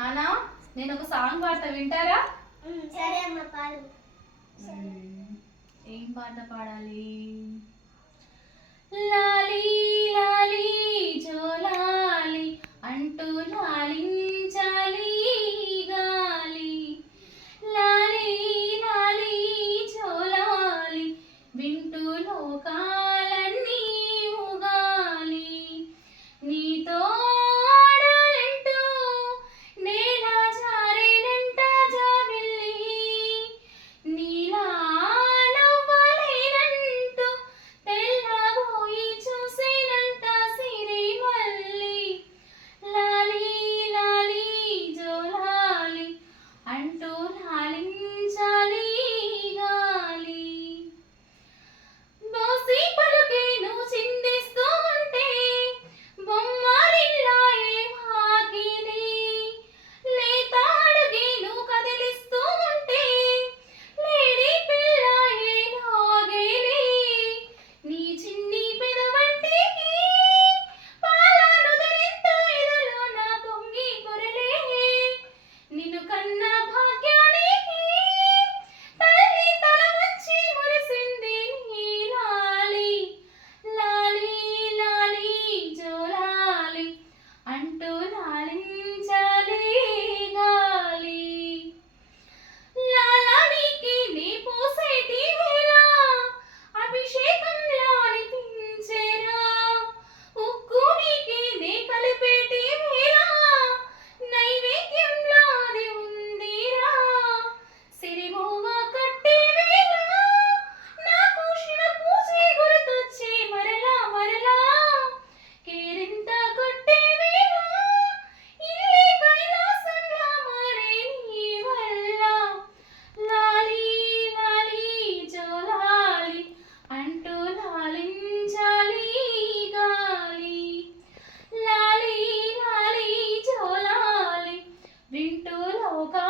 నానా నేను ఒక సాంగ్ పాడతా వింటారా? సరే అమ్మ పాడు. ఏం పాట పాడాలి? లాలి లాలి జోలాలి అంటూ లాలించాలి గాలి, లాలి లాలి జోలాలి వింటూ లోకాలన్నీ ఊగాలి. నీతో ఆడాలంటూ నేల జారేనంట జాబిల్లి, నీలా నవ్వాలేనంటూ తెల్లబోయి చూసేనంట సిరిమల్లి. లాలి లాలి జోలాలి అంటూ లాలించాలి గాలి. బోసి పలుకేను చిందిస్తూ ఉంటే బొమ్మరిల్లాయే వాకిలి, లేత అడుగేను కదిలిస్తూ ఉంటే లేడి పిల్లాయే లాగేలి. నీ చిన్ని పెదవంటికి పాలనుదరింత ఎదలోన పొంగి పొరలే, నిన్ను కన్న భాగ్యానికి తల్లి తల వంచి మురిసింది నీ లాలి. లాలి లాలి జోలాలి అంటూ లాలించాలి గాలి. లాలానికి నీ పోసేటి వేళ అభిషేకంలా అనిపించేరా, ఉక్కు నీకి నే కలిపేటి వేళ నైవేద్యంలా అది ఉందిరా. సిరిమూవ కట్టే వేళ నాకు శివ పూజే గుర్తొచ్చే మరలా మరలా, కేరింత కొట్టే వేళ ఇల్లే కైలాసంలా మారే నీ వల్ల. లాలి లాలి జోలాలి అంటూ లాలించాలి గాలి, లాలి లాలి జోలాలి వింటూ లోకా